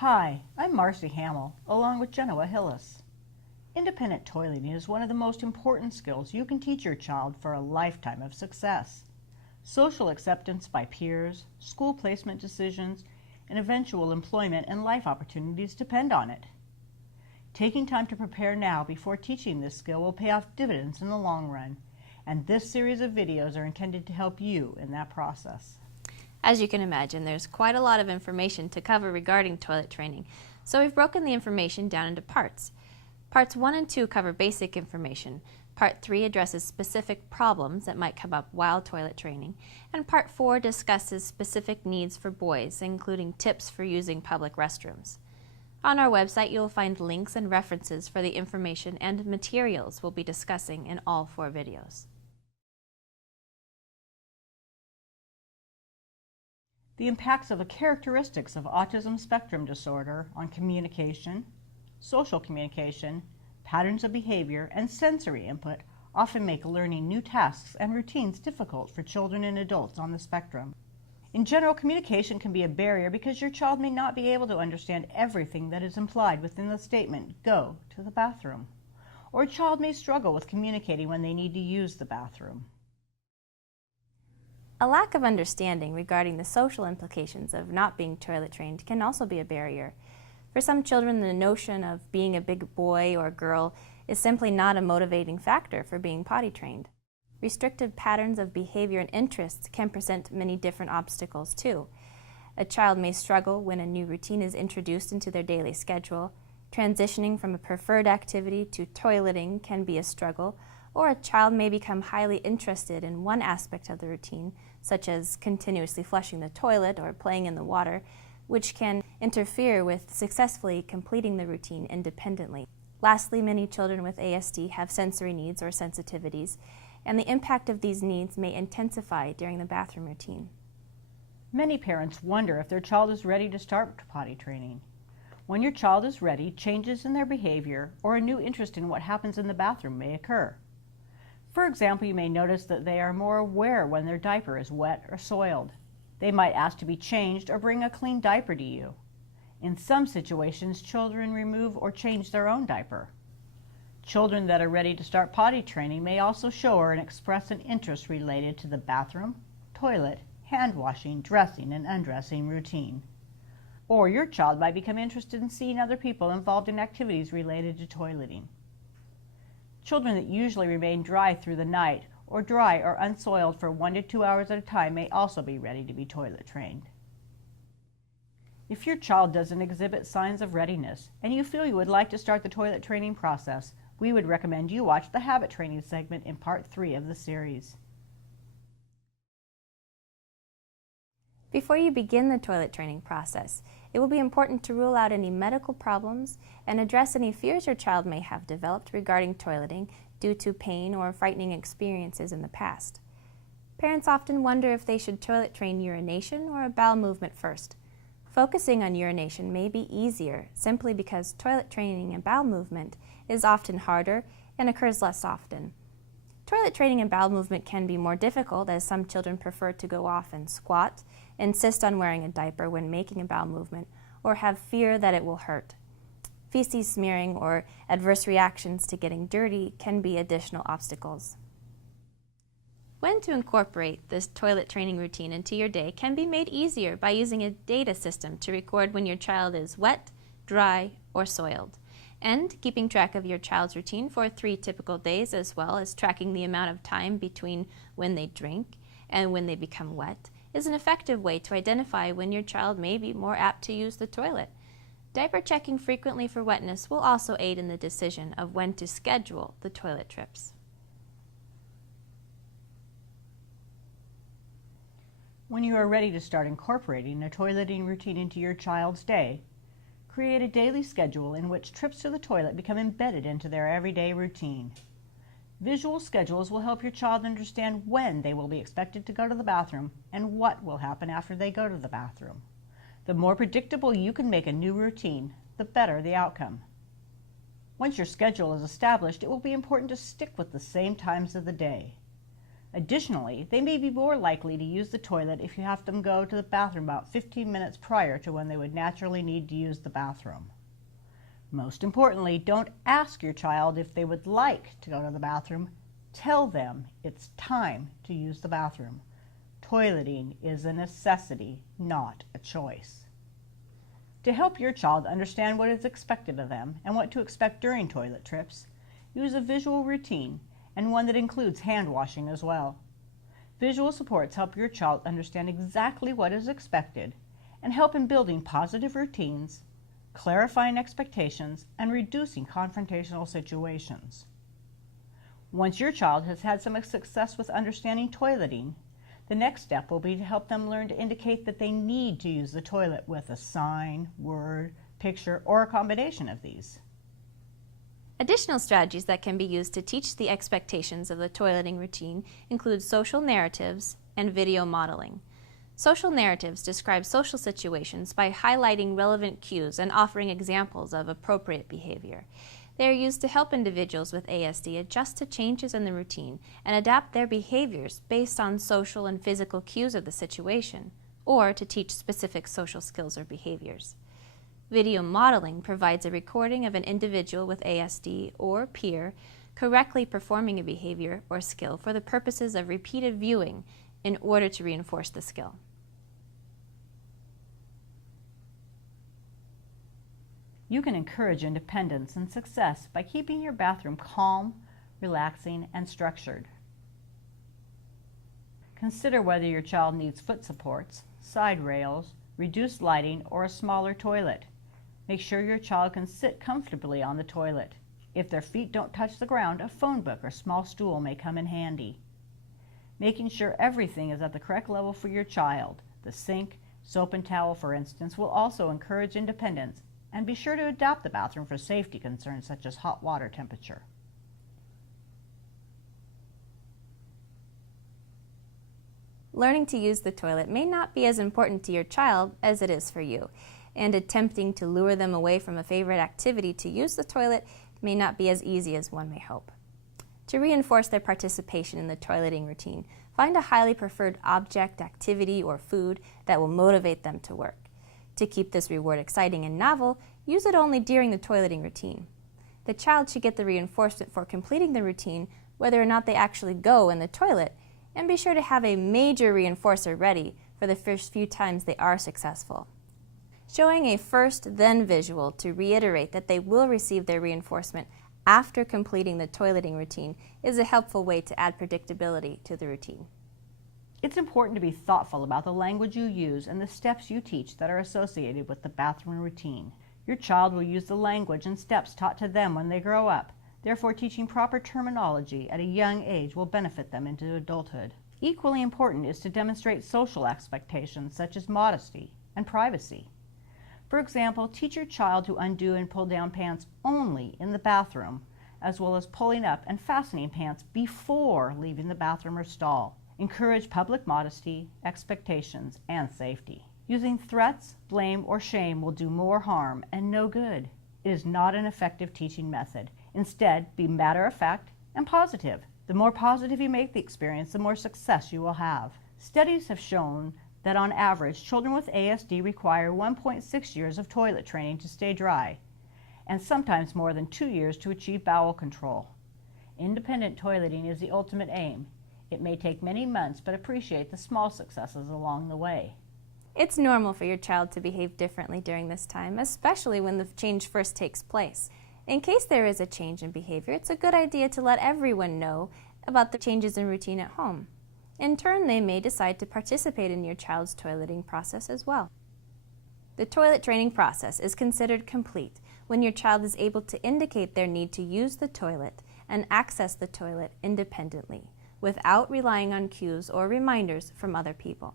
Hi, I'm Marcy Hamill, along with Genoa Hillis. Independent toileting is one of the most important skills you can teach your child for a lifetime of success. Social acceptance by peers, school placement decisions, and eventual employment and life opportunities depend on it. Taking time to prepare now before teaching this skill will pay off dividends in the long run, and this series of videos are intended to help you in that process. As you can imagine, there's quite a lot of information to cover regarding toilet training, so we've broken the information down into parts. Parts 1 and 2 cover basic information. Part 3 addresses specific problems that might come up while toilet training, and Part 4 discusses specific needs for boys, including tips for using public restrooms. On our website, you'll find links and references for the information and materials we'll be discussing in all 4 videos. The impacts of the characteristics of autism spectrum disorder on communication, social communication, patterns of behavior, and sensory input often make learning new tasks and routines difficult for children and adults on the spectrum. In general, communication can be a barrier because your child may not be able to understand everything that is implied within the statement, "Go to the bathroom," or a child may struggle with communicating when they need to use the bathroom. A lack of understanding regarding the social implications of not being toilet trained can also be a barrier. For some children, the notion of being a big boy or girl is simply not a motivating factor for being potty trained. Restricted patterns of behavior and interests can present many different obstacles too. A child may struggle when a new routine is introduced into their daily schedule. Transitioning from a preferred activity to toileting can be a struggle, or a child may become highly interested in one aspect of the routine, such as continuously flushing the toilet or playing in the water, which can interfere with successfully completing the routine independently. Lastly, many children with ASD have sensory needs or sensitivities, and the impact of these needs may intensify during the bathroom routine. Many parents wonder if their child is ready to start potty training. When your child is ready, changes in their behavior or a new interest in what happens in the bathroom may occur. For example, you may notice that they are more aware when their diaper is wet or soiled. They might ask to be changed or bring a clean diaper to you. In some situations, children remove or change their own diaper. Children that are ready to start potty training may also show or express an interest related to the bathroom, toilet, hand washing, dressing, and undressing routine. Or your child might become interested in seeing other people involved in activities related to toileting. Children that usually remain dry through the night or dry or unsoiled for 1 to 2 hours at a time may also be ready to be toilet trained. If your child doesn't exhibit signs of readiness and you feel you would like to start the toilet training process, we would recommend you watch the habit training segment in Part 3 of the series. Before you begin the toilet training process, it will be important to rule out any medical problems and address any fears your child may have developed regarding toileting due to pain or frightening experiences in the past. Parents often wonder if they should toilet train urination or a bowel movement first. Focusing on urination may be easier simply because toilet training and bowel movement is often harder and occurs less often. Toilet training and bowel movement can be more difficult as some children prefer to go off and squat, insist on wearing a diaper when making a bowel movement, or have fear that it will hurt. Feces smearing or adverse reactions to getting dirty can be additional obstacles. When to incorporate this toilet training routine into your day can be made easier by using a data system to record when your child is wet, dry, or soiled. And keeping track of your child's routine for 3 typical days, as well as tracking the amount of time between when they drink and when they become wet, is an effective way to identify when your child may be more apt to use the toilet. Diaper checking frequently for wetness will also aid in the decision of when to schedule the toilet trips. When you are ready to start incorporating a toileting routine into your child's day, create a daily schedule in which trips to the toilet become embedded into their everyday routine. Visual schedules will help your child understand when they will be expected to go to the bathroom and what will happen after they go to the bathroom. The more predictable you can make a new routine, the better the outcome. Once your schedule is established, it will be important to stick with the same times of the day. Additionally, they may be more likely to use the toilet if you have them go to the bathroom about 15 minutes prior to when they would naturally need to use the bathroom. Most importantly, don't ask your child if they would like to go to the bathroom. Tell them it's time to use the bathroom. Toileting is a necessity, not a choice. To help your child understand what is expected of them and what to expect during toilet trips, use a visual routine and one that includes hand washing as well. Visual supports help your child understand exactly what is expected and help in building positive routines, clarifying expectations, and reducing confrontational situations. Once your child has had some success with understanding toileting, the next step will be to help them learn to indicate that they need to use the toilet with a sign, word, picture, or a combination of these. Additional strategies that can be used to teach the expectations of the toileting routine include social narratives and video modeling. Social narratives describe social situations by highlighting relevant cues and offering examples of appropriate behavior. They are used to help individuals with ASD adjust to changes in the routine and adapt their behaviors based on social and physical cues of the situation, or to teach specific social skills or behaviors. Video modeling provides a recording of an individual with ASD or peer correctly performing a behavior or skill for the purposes of repeated viewing in order to reinforce the skill. You can encourage independence and success by keeping your bathroom calm, relaxing, and structured. Consider whether your child needs foot supports, side rails, reduced lighting, or a smaller toilet. Make sure your child can sit comfortably on the toilet. If their feet don't touch the ground, a phone book or small stool may come in handy. Making sure everything is at the correct level for your child, the sink, soap and towel, for instance, will also encourage independence, and be sure to adapt the bathroom for safety concerns such as hot water temperature. Learning to use the toilet may not be as important to your child as it is for you, and attempting to lure them away from a favorite activity to use the toilet may not be as easy as one may hope. To reinforce their participation in the toileting routine, find a highly preferred object, activity, or food that will motivate them to work. To keep this reward exciting and novel, use it only during the toileting routine. The child should get the reinforcement for completing the routine whether or not they actually go in the toilet, and be sure to have a major reinforcer ready for the first few times they are successful. Showing a first-then visual to reiterate that they will receive their reinforcement after completing the toileting routine is a helpful way to add predictability to the routine. It's important to be thoughtful about the language you use and the steps you teach that are associated with the bathroom routine. Your child will use the language and steps taught to them when they grow up. Therefore, teaching proper terminology at a young age will benefit them into adulthood. Equally important is to demonstrate social expectations such as modesty and privacy. For example, teach your child to undo and pull down pants only in the bathroom, as well as pulling up and fastening pants before leaving the bathroom or stall. Encourage public modesty, expectations, and safety. Using threats, blame, or shame will do more harm and no good. It is not an effective teaching method. Instead, be matter-of-fact and positive. The more positive you make the experience, the more success you will have. Studies have shown that on average, children with ASD require 1.6 years of toilet training to stay dry, and sometimes more than 2 years to achieve bowel control. Independent toileting is the ultimate aim. It may take many months, but appreciate the small successes along the way. It's normal for your child to behave differently during this time, especially when the change first takes place. In case there is a change in behavior, it's a good idea to let everyone know about the changes in routine at home. In turn, they may decide to participate in your child's toileting process as well. The toilet training process is considered complete when your child is able to indicate their need to use the toilet and access the toilet independently, without relying on cues or reminders from other people.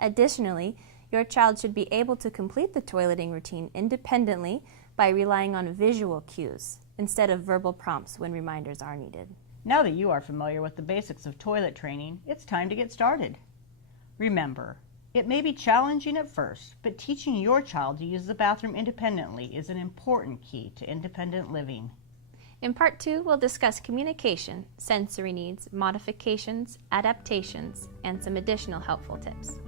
Additionally, your child should be able to complete the toileting routine independently by relying on visual cues instead of verbal prompts when reminders are needed. Now that you are familiar with the basics of toilet training, it's time to get started. Remember, it may be challenging at first, but teaching your child to use the bathroom independently is an important key to independent living. In Part 2, we'll discuss communication, sensory needs, modifications, adaptations, and some additional helpful tips.